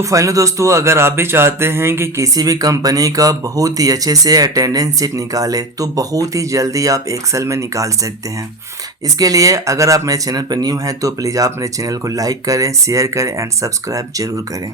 तो फाइनली दोस्तों, अगर आप भी चाहते हैं कि किसी भी कंपनी का बहुत ही अच्छे से अटेंडेंस शीट निकाले तो बहुत ही जल्दी आप एक्सेल में निकाल सकते हैं। इसके लिए अगर आप मेरे चैनल पर न्यू हैं तो प्लीज़ आप मेरे चैनल को लाइक करें, शेयर करें एंड सब्सक्राइब जरूर करें।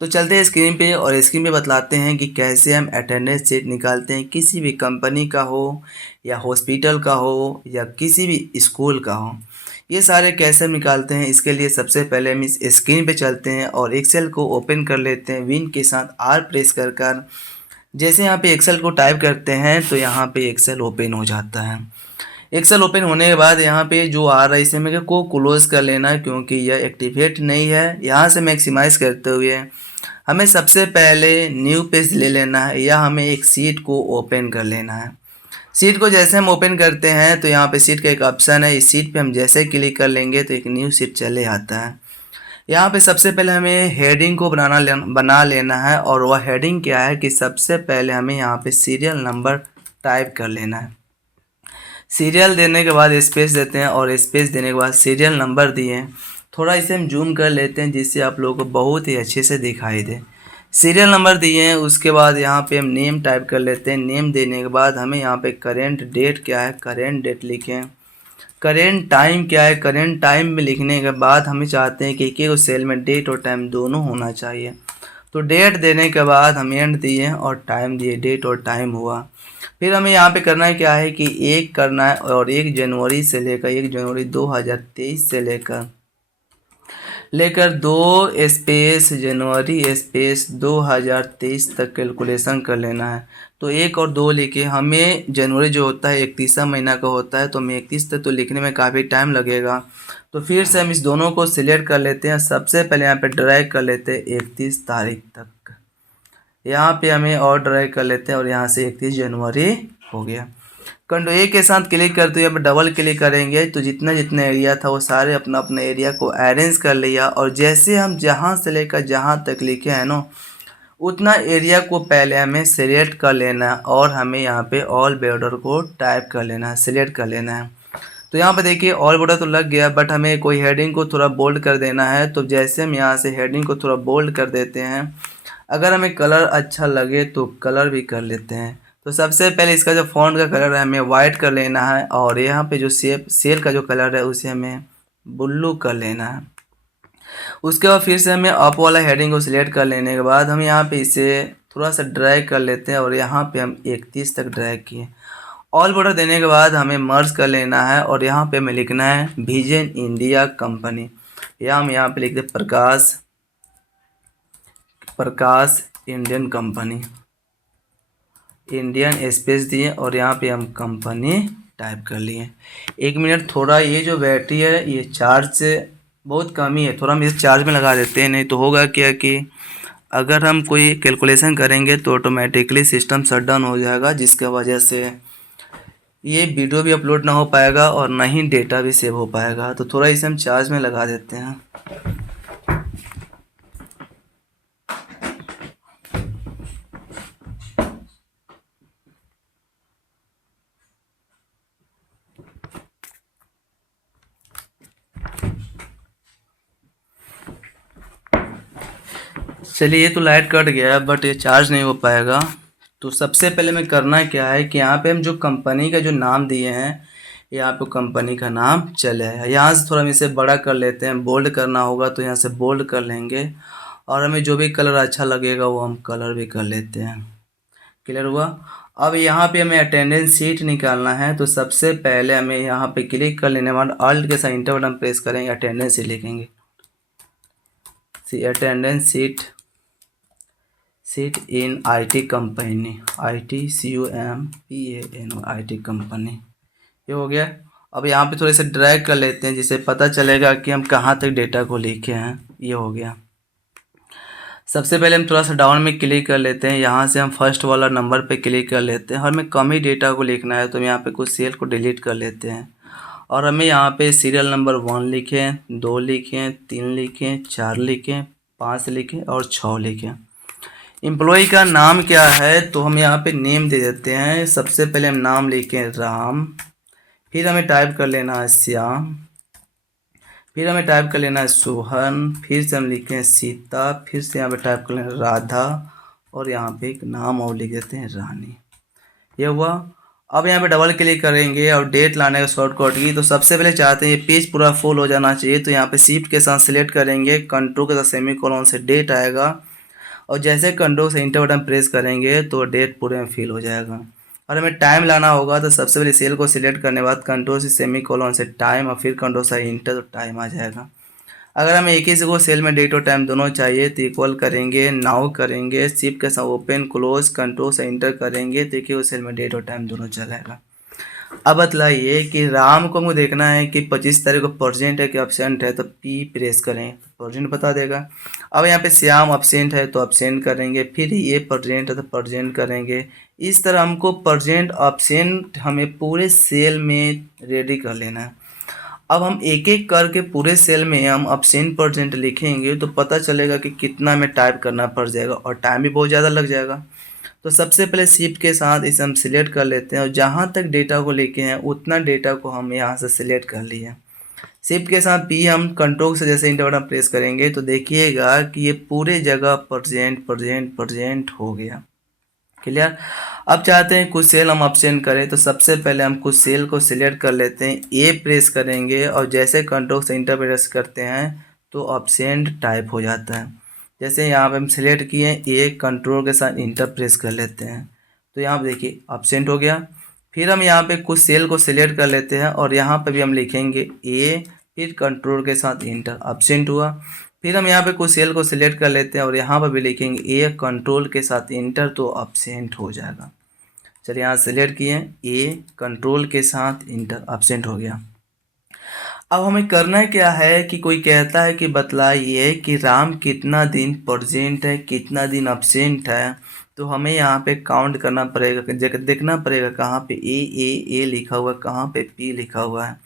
तो चलते हैं स्क्रीन पे और स्क्रीन पे बतलाते हैं कि कैसे हम अटेंडेंस शीट निकालते हैं, किसी भी कंपनी का हो या हॉस्पिटल का हो या किसी भी स्कूल का हो। ये सारे कैसे निकालते हैं, इसके लिए सबसे पहले हम इस स्क्रीन पे चलते हैं और एक्सेल को ओपन कर लेते हैं विन के साथ आर प्रेस कर जैसे यहाँ पे एक्सेल को टाइप करते हैं तो यहाँ पे एक्सेल ओपन हो जाता है। एक्सेल ओपन होने के बाद यहाँ पे जो आ रहा है इसे मेरे को क्लोज कर लेना है क्योंकि यह एक्टिवेट नहीं है। यहाँ से मैक्सिमाइज करते हुए हमें सबसे पहले न्यू पेज ले लेना है या हमें एक सीट को ओपन कर लेना है। सीट को जैसे हम ओपन करते हैं तो यहाँ पे सीट का एक ऑप्शन है, इस सीट पे हम जैसे क्लिक कर लेंगे तो एक न्यू सीट चले आता है। यहाँ पे सबसे पहले हमें हेडिंग को बना लेना है और वह हेडिंग क्या है कि सबसे पहले हमें यहाँ पे सीरियल नंबर टाइप कर लेना है। सीरियल देने के बाद स्पेस देते हैं और स्पेस देने के बाद सीरियल नंबर दिए। थोड़ा इसे हम जूम कर लेते हैं जिससे आप लोगों को बहुत ही अच्छे से दिखाई दे। सीरियल नंबर दिए हैं, उसके बाद यहाँ पे हम नेम टाइप कर लेते हैं। नेम देने के बाद हमें यहाँ पे करेंट डेट क्या है, करेंट डेट लिखें। करेंट टाइम क्या है, करेंट टाइम में लिखने के बाद हमें चाहते हैं कि एक सेल में डेट और टाइम दोनों होना चाहिए। तो डेट देने के बाद हम एंड दिए और टाइम दिए, डेट और टाइम हुआ। फिर हमें यहाँ पे करना है क्या है कि 1 करना है और 1 जनवरी से लेकर 1 जनवरी 2023 से लेकर 2 स्पेस जनवरी स्पेस 2023 तक कैलकुलेशन कर लेना है। तो 1 और 2 लिखे। हमें जनवरी जो होता है 31वां महीना का होता है तो हमें 31 तक तो लिखने में काफ़ी टाइम लगेगा। तो फिर से हम इस दोनों को सिलेक्ट कर लेते हैं। सबसे पहले यहाँ पे ड्रैग कर लेते हैं 31 तारीख तक। यहाँ पे हमें और ड्रैग कर लेते हैं और यहाँ से 31 जनवरी हो गया। कंट्रोल ए के साथ क्लिक करते हुए डबल क्लिक करेंगे तो जितना जितना एरिया था वो सारे अपना अपना एरिया को अरेंज कर लिया। और जैसे हम जहाँ से लेकर जहाँ तक लिखे हैं ना उतना एरिया को पहले हमें सिलेक्ट कर लेना है और हमें यहाँ पे ऑल बॉर्डर को टाइप कर लेना है, सिलेक्ट कर लेना है। तो यहाँ पे देखिए ऑल बॉर्डर तो लग गया, बट हमें कोई हेडिंग को थोड़ा बोल्ड कर देना है। तो जैसे हम यहाँ से हेडिंग को थोड़ा बोल्ड कर देते हैं, अगर हमें कलर अच्छा लगे तो कलर भी कर लेते हैं। तो सबसे पहले इसका जो फॉन्ट का कलर है हमें वाइट कर लेना है और यहाँ पे जो सेल का जो कलर है उसे हमें ब्लू कर लेना है। उसके बाद फिर से हमें अप वाला हेडिंग को सिलेक्ट कर लेने के बाद हम यहाँ पे इसे थोड़ा सा ड्रैग कर लेते हैं और यहाँ पे हम 31 तक ड्रैग किए। ऑल बॉर्डर देने के बाद हमें मर्ज कर लेना है और यहाँ पे हमें लिखना है विजन इंडिया कंपनी, या हम यहाँ पे लिखते हैं प्रकाश इंडियन कंपनी, इंडियन स्पेस दिए और यहाँ पे हम कंपनी टाइप कर लिए। 1 मिनट, थोड़ा ये जो बैटरी है ये चार्ज से बहुत कम ही है, थोड़ा हम इसे चार्ज में लगा देते हैं। नहीं तो होगा क्या कि अगर हम कोई कैलकुलेशन करेंगे तो ऑटोमेटिकली सिस्टम शट डाउन हो जाएगा, जिसके वजह से ये वीडियो भी अपलोड ना हो पाएगा और ना ही डेटा भी सेव हो पाएगा। तो थोड़ा इसे हम चार्ज में लगा देते हैं। चलिए, ये तो लाइट कट गया है बट ये चार्ज नहीं हो पाएगा। तो सबसे पहले में करना क्या है कि यहाँ पे हम जो कंपनी का जो नाम दिए हैं यहाँ पे कंपनी का नाम चले है। यहाँ से थोड़ा हम इसे बड़ा कर लेते हैं, बोल्ड करना होगा तो यहाँ से बोल्ड कर लेंगे और हमें जो भी कलर अच्छा लगेगा वो हम कलर भी कर लेते हैं। क्लियर हुआ। अब यहाँ पे हमें अटेंडेंस शीट निकालना है। तो सबसे पहले हमें यहाँ पे क्लिक कर लेने बाद ऑल्ट के साथ इंटर बटन प्रेस करेंगे, अटेंडेंस शीट लिखेंगे। Attendance sheet in IT company, IT company, ये हो गया। अब यहाँ पे थोड़े से ड्रैग कर लेते हैं जिससे पता चलेगा कि हम कहाँ तक डेटा को लिखे हैं। ये हो गया। सबसे पहले हम थोड़ा सा डाउन में क्लिक कर लेते हैं, यहाँ से हम फर्स्ट वाला नंबर पे क्लिक कर लेते हैं और हमें कम ही डेटा को लिखना है तो हम यहाँ पे कुछ सेल को डिलीट कर लेते हैं और हमें यहाँ पे सीरियल नंबर 1 लिखें, 2 लिखें, 3 लिखें, 4 लिखें, 5 लिखें और 6 लिखें। एम्प्लॉय का नाम क्या है तो हम यहाँ पे नेम दे देते हैं। सबसे पहले हम नाम लिखें राम, फिर हमें टाइप कर लेना है श्याम, फिर हमें टाइप कर लेना है सोहन, फिर से हम लिखें सीता, फिर से यहाँ पे टाइप कर लेना राधा, और यहाँ पे एक नाम और लिख देते हैं रानी। ये हुआ। अब यहाँ पे डबल क्लिक करेंगे और डेट लाने का शॉर्टकट की, तो सबसे पहले चाहते हैं ये पेज पूरा फुल हो जाना चाहिए, तो यहाँ पे शिफ्ट के साथ सिलेक्ट करेंगे, कंट्रोल के साथ सेमीकोलन से डेट आएगा, और जैसे कंट्रोल से इंटर बटन प्रेस करेंगे तो डेट पूरे में फिल हो जाएगा। और हमें टाइम लाना होगा, तो सबसे पहले सेल को सिलेक्ट करने के बाद कंट्रोल से सेमीकोलन से टाइम और फिर कंट्रोल से इंटर, तो टाइम आ जाएगा। अगर हमें एक ही से को सेल में डेट और टाइम दोनों चाहिए तो इक्वल करेंगे, नाउ करेंगे, शिफ्ट के साथ ओपन क्लोज कंट्रोल से इंटर करेंगे तो एक ही सेल में डेट और टाइम दोनों चलेगा। अब बतलाइए कि राम को हमको देखना है कि 25 तारीख को प्रेजेंट है कि अब्सेंट है, तो पी प्रेस करें तो प्रेजेंट बता देगा। अब यहाँ पे श्याम अब्सेंट है तो अब्सेंट करेंगे, फिर ये प्रेजेंट है तो प्रेजेंट करेंगे। इस तरह हमको प्रेजेंट अब्सेंट हमें पूरे सेल में रेडी कर लेना है। अब हम एक एक करके पूरे सेल में हम अब्सेंट प्रेजेंट लिखेंगे तो पता चलेगा कि कितना में टाइप करना पड़ जाएगा और टाइम भी बहुत ज़्यादा लग जाएगा। तो सबसे पहले शिफ्ट के साथ इसे हम सिलेक्ट कर लेते हैं और जहाँ तक डेटा को लेके हैं उतना डेटा को हम यहाँ से सिलेक्ट कर लिए। शिफ्ट के साथ पी हम कंट्रोल से जैसे इंटर बटन प्रेस करेंगे तो देखिएगा कि ये पूरे जगह प्रेजेंट प्रेजेंट प्रेजेंट हो गया। क्लियर। अब चाहते हैं कुछ सेल हम अब्सेंट करें, तो सबसे पहले हम कुछ सेल को सिलेक्ट कर लेते हैं, ए प्रेस करेंगे और जैसे कंट्रोल से इंटर प्रेस करते हैं तो अब्सेंट टाइप हो जाता है। जैसे यहाँ पे हम सिलेक्ट किए ए, कंट्रोल के साथ इंटर प्रेस कर लेते हैं तो यहाँ पे देखिए अब्सेंट हो गया। फिर हम यहाँ पे कुछ सेल को सिलेक्ट कर लेते हैं और यहाँ पे भी हम लिखेंगे ए, फिर कंट्रोल के साथ इंटर, अब्सेंट हुआ। फिर हम यहाँ पे कुछ सेल को सिलेक्ट कर लेते हैं और यहाँ पर भी लिखेंगे ए, कंट्रोल के साथ इंटर, तो अब्सेंट हो जाएगा। चलिए यहाँ सिलेक्ट किए ए, कंट्रोल के साथ इंटर, अब्सेंट हो गया। अब हमें करना क्या है कि कोई कहता है कि बतलाइए कि राम कितना दिन प्रेजेंट है कितना दिन अब्सेंट है, तो हमें यहाँ पे काउंट करना पड़ेगा, देखना पड़ेगा कहाँ पे ए लिखा हुआ है, कहाँ पे पी लिखा हुआ है।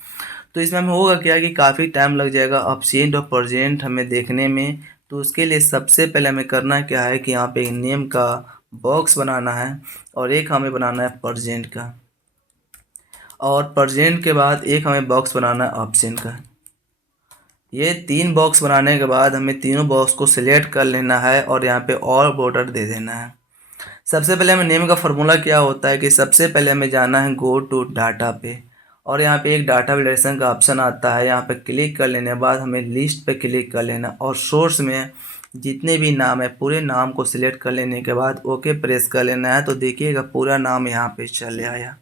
तो इसमें हमें होगा क्या कि काफ़ी टाइम लग जाएगा अब्सेंट और प्रेजेंट हमें देखने में। तो उसके लिए सबसे पहले हमें करना क्या है कि यहाँ पे नेम का बॉक्स बनाना है और एक हमें बनाना है प्रेजेंट का, और प्रेजेंट के बाद एक हमें बॉक्स बनाना है ऑप्शन का। ये 3 बॉक्स बनाने के बाद हमें तीनों बॉक्स को सिलेक्ट कर लेना है और यहाँ पे और बॉर्डर दे देना है। सबसे पहले हमें नेम का फॉर्मूला क्या होता है कि सबसे पहले हमें जाना है गो टू डाटा पे, और यहाँ पे एक डाटा वैलिडेशन का ऑप्शन आता है, यहाँ पे क्लिक कर लेने के बाद हमें लिस्ट पे क्लिक कर लेना और सोर्स में जितने भी नाम है पूरे नाम को सिलेक्ट कर लेने के बाद ओके प्रेस कर लेना है। तो देखिएगा पूरा नाम यहाँ पे चले आया।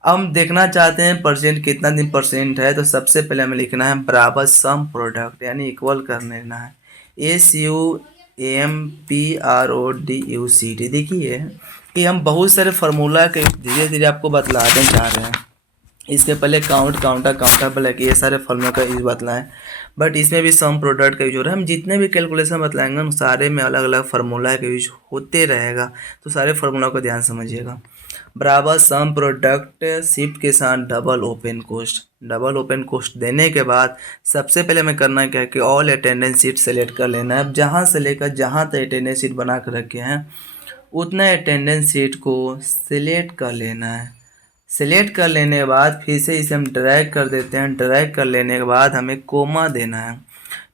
अब हम देखना चाहते हैं परसेंट कितना दिन परसेंट है, तो सबसे पहले हमें लिखना है बराबर सम प्रोडक्ट यानी इक्वल कर लेना है SUMPRODUCT। देखिए कि हम बहुत सारे फार्मूला के धीरे धीरे आपको बतलाते जा रहे हैं। इसके पहले काउंटेबल है कि ये सारे फार्मूला का यूज बतलाएं, बट इसमें भी सम प्रोडक्ट का यूज हो रहा है। हम जितने भी कैलकुलेशन बतलाएंगे उन सारे में अलग अलग फार्मूला का यूज होते रहेगा, तो सारे फार्मूला को ध्यान समझिएगा। बराबर सम प्रोडक्ट शिफ्ट के साथ डबल ओपन कोस्ट देने के बाद सबसे पहले हमें करना क्या है कि ऑल अटेंडेंस शीट सेलेक्ट कर लेना है। अब जहाँ से लेकर जहाँ तक अटेंडेंस शीट बना कर रखे हैं उतना अटेंडेंस शीट को सिलेक्ट कर लेना है। सिलेक्ट कर लेने के बाद फिर से इसे हम ड्रैग कर देते हैं। ड्रैग कर लेने के बाद हमें कोमा देना है,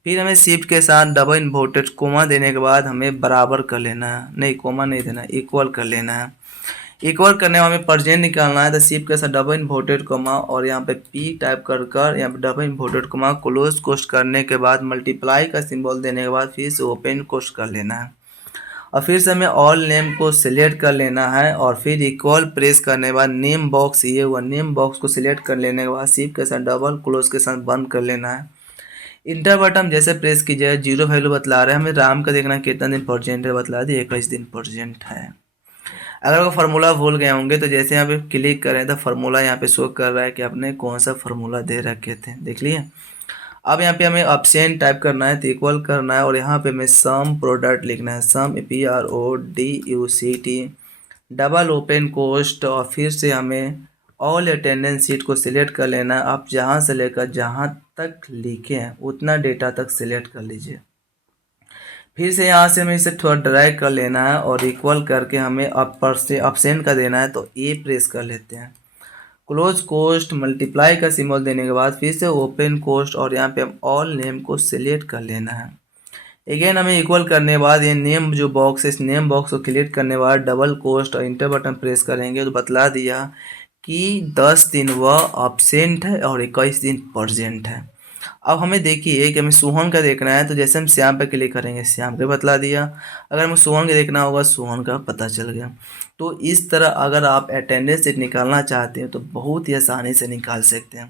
फिर हमें शिफ्ट के साथ डबल इन्वर्टेड कोमा देने के बाद हमें बराबर कर लेना है, नहीं कोमा नहीं देना, इक्वल कर लेना है। इक्वल करने में हमें परसेंट निकालना है, तो शिफ्ट के साथ डबल इन्वर्टेड कोमा और यहाँ पे पी टाइप कर यहाँ पे डबल इन्वर्टेड कोमा क्लोज कोस्ट करने के बाद मल्टीप्लाई का सिंबल देने के बाद फिर से ओपन कोस्ट कर लेना है और फिर से हमें ऑल नेम को सिलेक्ट कर लेना है और फिर इक्वल प्रेस करने के बाद नेम बॉक्स ये हुआ, नेम बॉक्स को सिलेक्ट कर लेने के बाद शिफ्ट के साथ डबल क्लोज के साथ बंद कर लेना है। इंटर बटन जैसे प्रेस कीजिए, जीरो वैल्यू बतला रहे हैं, हमें राम का देखना कितना दिन प्रेजेंट है, बतला दिए 21 दिन प्रेजेंट है। अगर वो फार्मूला भूल गए होंगे तो जैसे यहाँ पे क्लिक करें तो फार्मूला यहाँ पे शो कर रहा है कि आपने कौन सा फार्मूला दे रखे थे, देख लिए। अब यहाँ पे हमें ऑप्शन टाइप करना है तो इक्वल करना है और यहाँ पे हमें सम प्रोडक्ट लिखना है, सम PRODUCT डबल ओपन कोस्ट और फिर से हमें ऑल अटेंडेंस शीट को सिलेक्ट कर लेना है। आप जहाँ से लेकर जहाँ तक लिखे हैं उतना डेटा तक सिलेक्ट कर लीजिए। फिर से यहाँ से हमें इसे थोड़ा ड्रैग कर लेना है और इक्वल करके हमें अपर से ऑप्शन का देना है, तो ए प्रेस कर लेते हैं। क्लोज कोस्ट मल्टीप्लाई का सिंबल देने के बाद फिर से ओपन कोस्ट और यहाँ पे हम ऑल नेम को सिलेक्ट कर लेना है। अगेन हमें इक्वल करने के बाद ये नेम जो बॉक्स है इस नेम बॉक्स को क्लिक करने के बाद डबल कोस्ट और इंटर बटन प्रेस करेंगे तो बतला दिया कि 10 दिन वह absent है और 21 दिन present है। अब हमें देखिए कि हमें सोहन का देखना है तो जैसे हम श्याम पे क्लिक करेंगे श्याम का बतला दिया, अगर हमें सोहन का देखना होगा सोहन का पता चल गया। तो इस तरह अगर आप अटेंडेंस शीट निकालना चाहते हैं तो बहुत ही आसानी से निकाल सकते हैं।